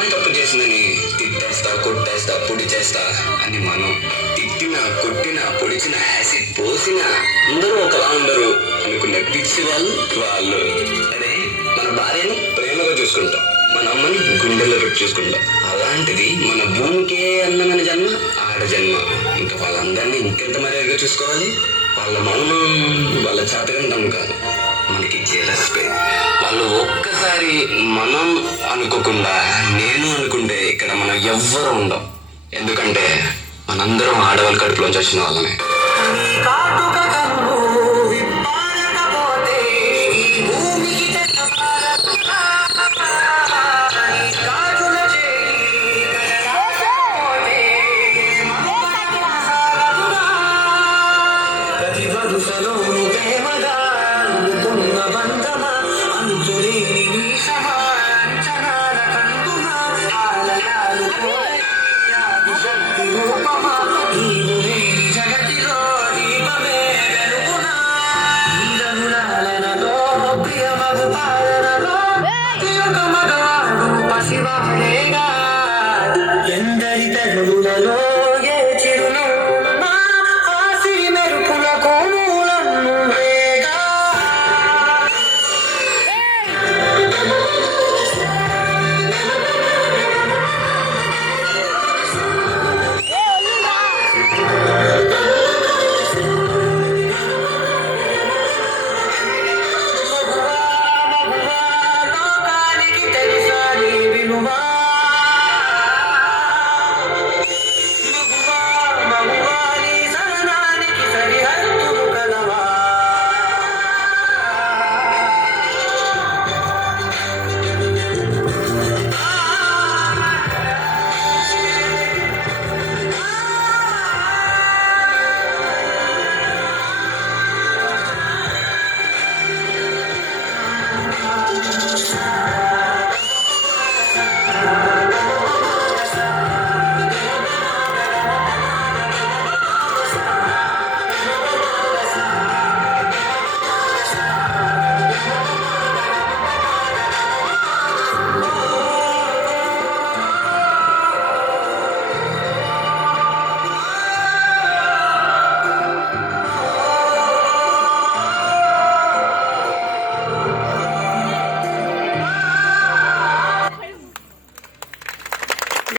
అమ్మాయి తప్పు చేసిందని తిట్టేస్తా, కొట్టేస్తా, పొడి చేస్తా అని మనం తిట్టినా, కొట్టినా, పొడిచిన, యాసిడ్ పోసినా అందరూ ఒకలా ఉండరు అనుకునే పిచ్చి వాళ్ళు. అదే మన భార్యని ప్రేమగా చూసుకుంటాం, మన అమ్మని గుండెల్లో పెట్టి చూసుకుంటాం. అలాంటిది మన భూమికే అందమైన జన్మ ఆడ జన్మ. ఇంకా వాళ్ళందరినీ ఇంకెంత మర్యాదగా చూసుకోవాలి. వాళ్ళ మౌనం వాళ్ళ చేతకంతం కాదు, మనకి రెస్పెక్ట్. వాళ్ళు ఒక్కసారి మనం అనుకోకుండా నేను అనుకుంటే ఇక్కడ మనం ఎవ్వరు ఉండం. ఎందుకంటే మనందరం ఆడవాళ్ళ కడుపులోంచి వచ్చిన వాళ్ళమే. ఎందరి తగులలో ఏ చిరునవ్వున్నా ఆసిరి మెరుపుల కోమూలన్ను వేగా. లోకానికి తెలుసా నీ విలువా?